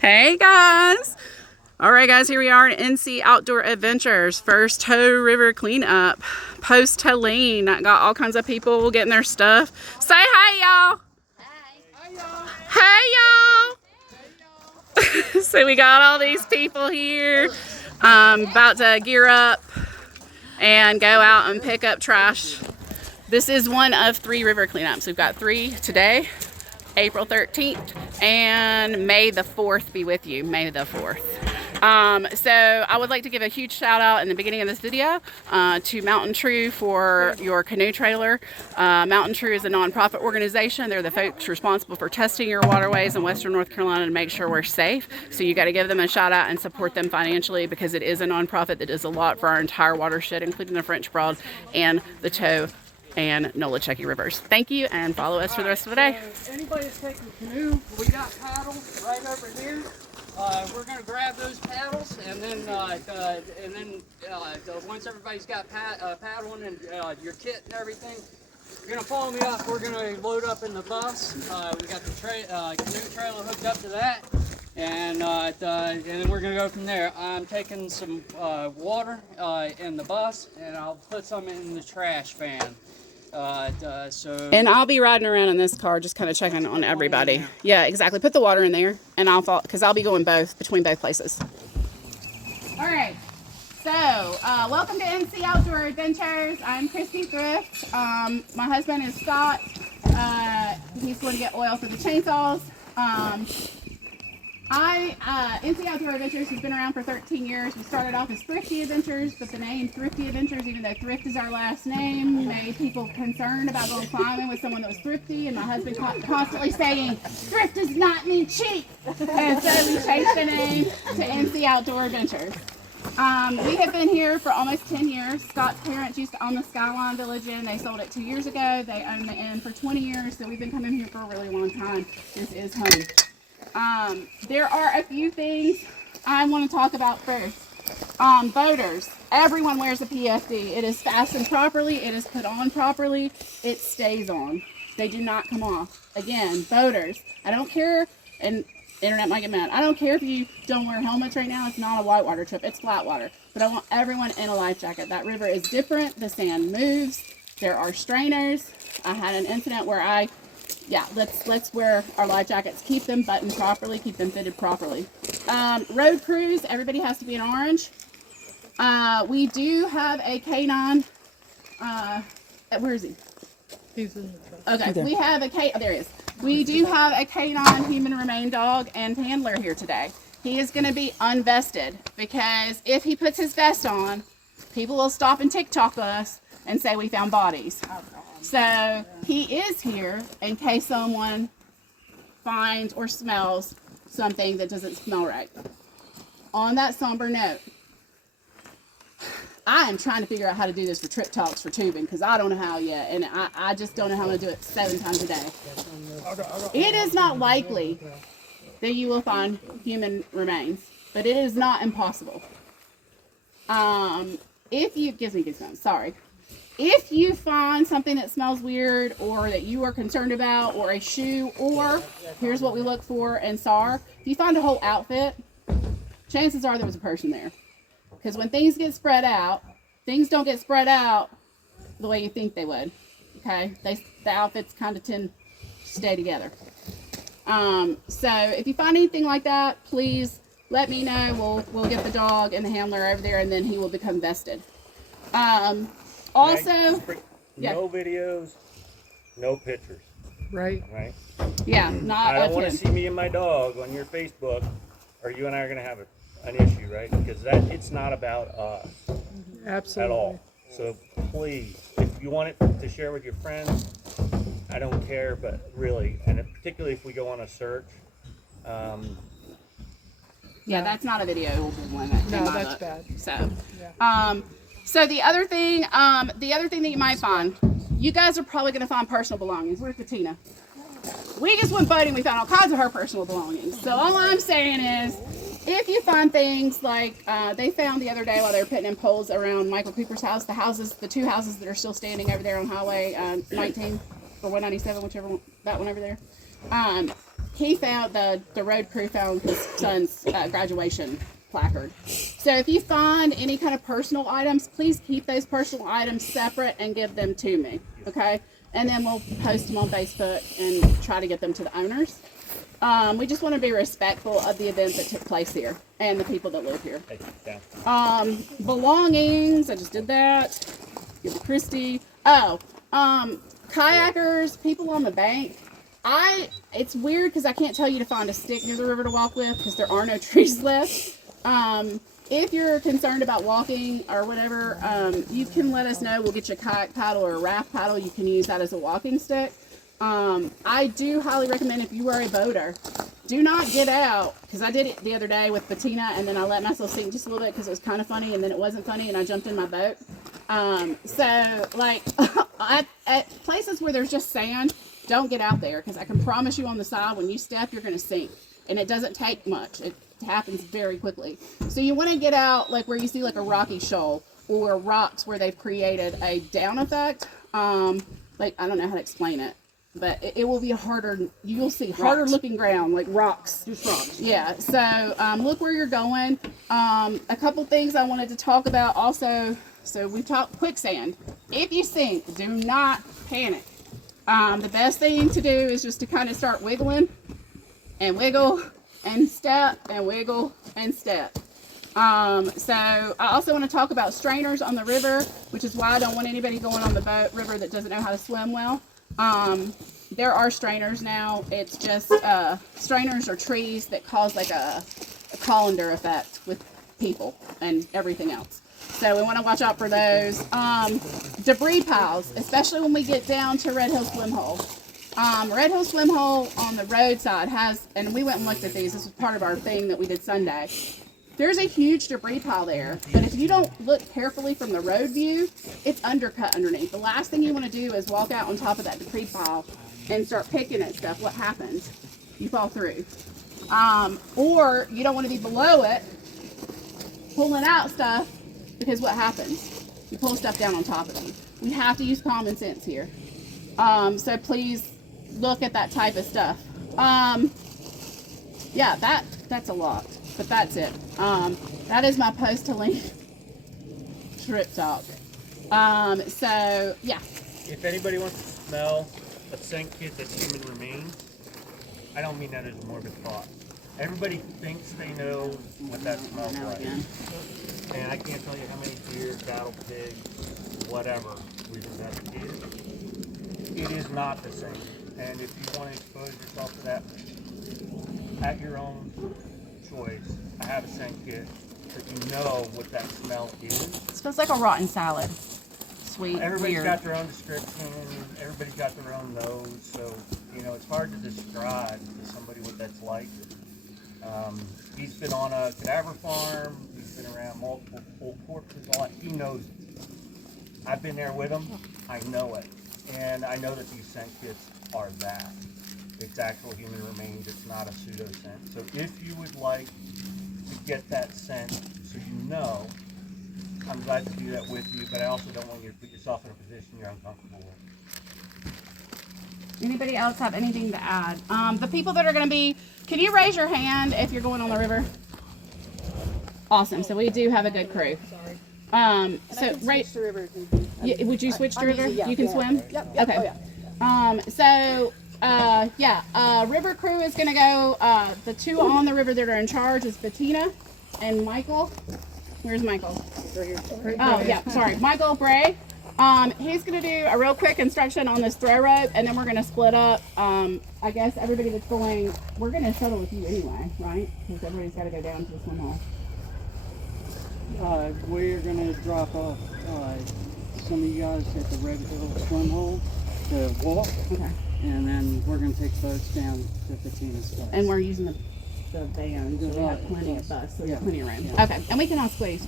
Hey guys! Alright guys, here we are in NC Outdoor Adventures. First Toe River cleanup. Post Hell-ene. Got all kinds of people getting their stuff. Say hey y'all! Hey y'all! So we got all these people here. About to gear up and go out and pick up trash. This is one of 3 river cleanups. We've got 3 today. April 13th and May the 4th be with you, May the 4th. So I would like to give a huge shout out in the beginning of this video to Mountain True for your canoe trailer. Mountain True is a nonprofit organization. They're the folks responsible for testing your waterways in Western North Carolina to make sure we're safe. So you got to give them a shout out and support them financially because it is a nonprofit that does a lot for our entire watershed, including the French Broad and the Toe and Nolichucky rivers. Thank you, and follow us for the rest of the day. Anybody that's taking a canoe, we got paddles right over here. We're going to grab those paddles, and then once everybody's got paddling and your kit and everything, you're going to follow me up. We're going to load up in the bus. We got the canoe trailer hooked up to that, and then we're going to go from there. I'm taking some water in the bus, and I'll put some in the trash van. And I'll be riding around in this car just kind of checking on everybody. Yeah, exactly. Put the water in there, and because I'll be going between both places. All right. So, welcome to NC Outdoor Adventures. I'm Christy Thrift. My husband is Scott. He's going to get oil for the chainsaws. NC Outdoor Adventures has been around for 13 years. We started off as Thrifty Adventures, but the name Thrifty Adventures, even though Thrift is our last name, made people concerned about going climbing with someone that was thrifty, and my husband constantly saying, "Thrift does not mean cheap." And so we changed the name to NC Outdoor Adventures. We have been here for almost 10 years. Scott's parents used to own the Skyline Village Inn. They sold it 2 years ago. They own the inn for 20 years, so we've been coming here for a really long time. This is home. There are a few things I want to talk about first. Boaters. Everyone wears a PFD. It is fastened properly. It is put on properly. It stays on. They do not come off. Again, boaters. I don't care, and the internet might get mad. I don't care if you don't wear helmets right now. It's not a whitewater trip. It's flat water. But I want everyone in a life jacket. That river is different. The sand moves. There are strainers. I had an incident where let's wear our life jackets. Keep them buttoned properly. Keep them fitted properly. Road crews, everybody has to be in orange. We do have a canine. Where is he? He's in the truck. Okay, we have there he is. We do have a canine human remain dog and handler here today. He is going to be unvested because if he puts his vest on, people will stop and TikTok us and say we found bodies. So he is here in case someone finds or smells something that doesn't smell right. On that somber note, I am trying to figure out how to do this for trip talks for tubing because I don't know how yet, and I just don't know how I'm going to do it 7 times a day. It is not likely that you will find human remains, but it is not impossible. If you find something that smells weird or that you are concerned about, or a shoe, or here's what we look for in SAR, if you find a whole outfit, chances are there was a person there. Because when things get spread out, things don't get spread out the way you think they would. Okay? The outfits kind of tend to stay together. So if you find anything like that, please let me know. We'll get the dog and the handler over there, and then he will become vested. Also, no videos, no pictures. Right. Right? Yeah, not I don't of want to him. see me and my dog on your Facebook, or you and I are going to have an issue, right? Because it's not about us Absolutely. at all. So please, if you want it to share with your friends, I don't care, but really, and particularly if we go on a search. Yeah, that's not a video. No, that's bad. So, Yeah. So the other thing that you might find, you guys are probably going to find personal belongings. Where's Katina? We just went boating. We found all kinds of her personal belongings. So all I'm saying is, if you find things like they found the other day while they were putting in poles around Michael Cooper's house, the 2 houses that are still standing over there on Highway 19 or 197, whichever one, that one over there. he found the road crew found his son's graduation placard. So if you find any kind of personal items, please keep those personal items separate and give them to me, okay? And then we'll post them on Facebook and try to get them to the owners. We just want to be respectful of the event that took place here and the people that live here. Belongings, I just did that. Give to Christy. Kayakers, people on the bank. It's weird because I can't tell you to find a stick near the river to walk with because there are no trees left. If you're concerned about walking or whatever, you can let us know. We'll get you a kayak paddle or a raft paddle. You can use that as a walking stick. I do highly recommend if you are a boater, do not get out, because I did it the other day with Bettina, and then I let myself sink just a little bit because it was kind of funny, and then it wasn't funny, and I jumped in my boat. So, like, at places where there's just sand, don't get out there, because I can promise you on the side, when you step, you're going to sink, and it doesn't take much. It happens very quickly. So you want to get out, like, where you see, like, a rocky shoal, or rocks where they've created a down effect. Like, I don't know how to explain it. But it will be harder, you'll see harder looking ground, like rocks. Just rocks. Yeah, so look where you're going. A couple things I wanted to talk about also. So we talked quicksand. If you sink, do not panic. The best thing to do is just to kind of start wiggling and wiggle and step and wiggle and step. So I also want to talk about strainers on the river, which is why I don't want anybody going on the river that doesn't know how to swim well. There are strainers now. It's just strainers are trees that cause like a colander effect with people and everything else. So we want to watch out for those. Debris piles, especially when we get down to Red Hill Swim Hole. Red Hill Swim Hole on the roadside has, and we went and looked at these. This was part of our thing that we did Sunday. There's a huge debris pile there, but if you don't look carefully from the road view, it's undercut underneath. The last thing you want to do is walk out on top of that debris pile and start picking at stuff. What happens? You fall through. Or you don't want to be below it, pulling out stuff, because what happens? You pull stuff down on top of you. We have to use common sense here. So please look at that type of stuff. Yeah, that's a lot. But that's it. That is my post-Hell-ene trip talk. So, yeah. If anybody wants to smell a scent kit that's human remains, I don't mean that as a morbid thought. Everybody thinks they know what that smells like. And I can't tell you how many deer, cattle, pigs, whatever we've investigated. It is not the same. And if you want to expose yourself to that at your own choice, I have a scent kit so you know what that smell is. It smells like a rotten salad. Sweet, Everybody's weird. got their own description. Everybody's got their own nose. So, you know, it's hard to describe to somebody what that's like. He's been on a cadaver farm. He's been around multiple full corpses. All that. He knows it. I've been there with him. I know it. And I know that these scent kits are that. It's actual human remains. It's not a pseudo scent. So if you would like to get that scent so you know, I'm glad to do that with you, but I also don't want you to put yourself in a position you're uncomfortable with. Anybody else have anything to add? The people that are going to be, can you raise your hand if you're going on the river? Awesome. So we do have a good crew. So right, would you switch to river? You can swim? Yep. Okay. So river crew is going to go, the two on the river that are in charge is Bettina and Michael. Where's Michael? Oh, yeah, sorry. Michael Bray. He's going to do a real quick instruction on this throw rope, and then we're going to split up. I guess everybody that's going, we're going to settle with you anyway, right? Because everybody's got to go down to the swim hole. We're going to drop off some of you guys at the Red Hill Swim Hole to walk. Okay. And then we're going to take boats down to Bettina's place. And we're using the van, so we have plenty of bus, so there's plenty of room. Okay, and we can all squeeze.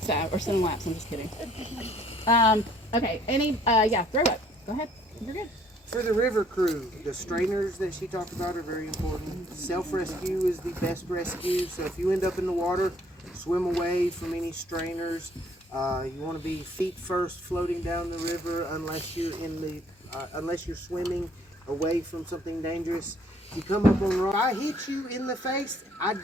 So, or sit in laps, I'm just kidding. Okay, throw up. Go ahead, you're good. For the river crew, the strainers that she talked about are very important. Self-rescue is the best rescue, so if you end up in the water, swim away from any strainers. You want to be feet first floating down the river unless you're swimming away from something dangerous. You come up on rock. If I hit you in the face, I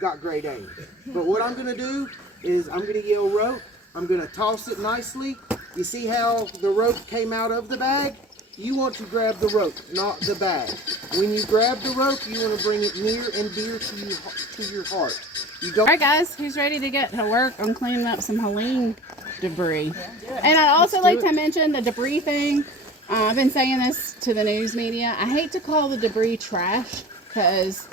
got great aim. But what I'm gonna do is I'm gonna yell rope. I'm gonna toss it nicely. You see how the rope came out of the bag? You want to grab the rope, not the bag. When you grab the rope, you want to bring it near and dear to your heart. You don't. All right, guys, who's ready to get to work on cleaning up some Hell-ene debris? And I'd also like to mention the debris thing. I've been saying this to the news media. I hate to call the debris trash because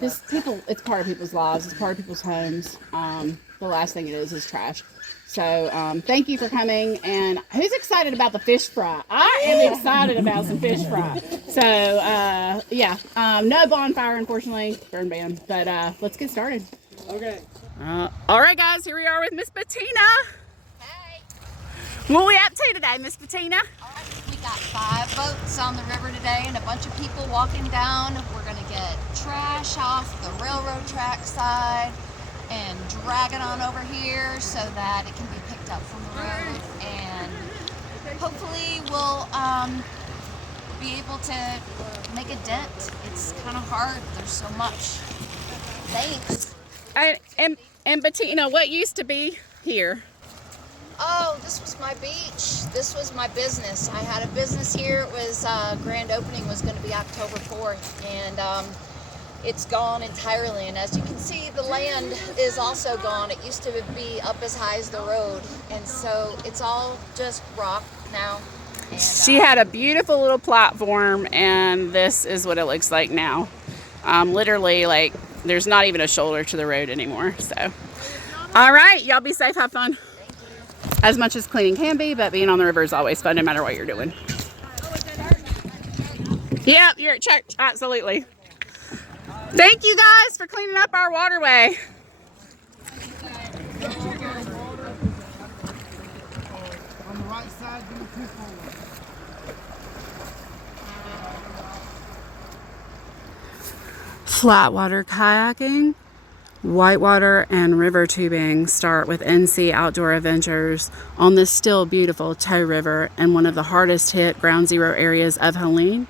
it's part of people's lives. It's part of people's homes. The last thing it is trash. So thank you for coming. And who's excited about the fish fry? I am excited about some fish fry. So yeah, no bonfire, unfortunately, burn ban. But let's get started. Okay. All right, guys, here we are with Miss Bettina. Hey, What are we up to today, Miss Bettina? we got 5 boats on the river today and a bunch of people walking down. We're gonna get trash off the railroad track side and drag it on over here so that it can be picked up from the road, and hopefully we'll be able to make a dent. It's kind of hard, there's so much. Thanks. And Bettina, what used to be here? Oh, this was my beach. This was my business. I had a business here. It was grand opening was going to be October 4th, and it's gone entirely. And as you can see, the land is also gone. It used to be up as high as the road, and so it's all just rock now. And, She had a beautiful little platform, and this is what it looks like now. Literally, like, there's not even a shoulder to the road anymore. So, all right, y'all be safe, have fun. As much as cleaning can be, but being on the river is always fun, no matter what you're doing. Yep, you're at church, absolutely. Thank you guys for cleaning up our waterway. On the right side, do 2 forward. Flatwater kayaking, whitewater, and river tubing start with NC Outdoor Adventures on this still beautiful Toe River and one of the hardest hit ground zero areas of Hell-ene.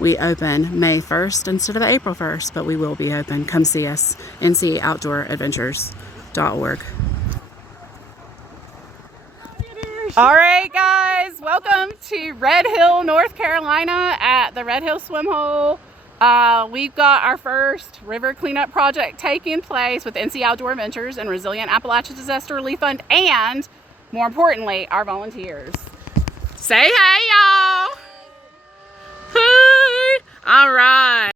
We open May 1st instead of April 1st, but we will be open. Come see us, ncoutdooradventures.org. All right, guys, welcome to Red Hill, North Carolina at the Red Hill Swim Hole. We've got our first river cleanup project taking place with NC Outdoor Adventures and Resilient Appalachia Disaster Relief Fund, and more importantly, our volunteers. Say hey, y'all. Hey. All right.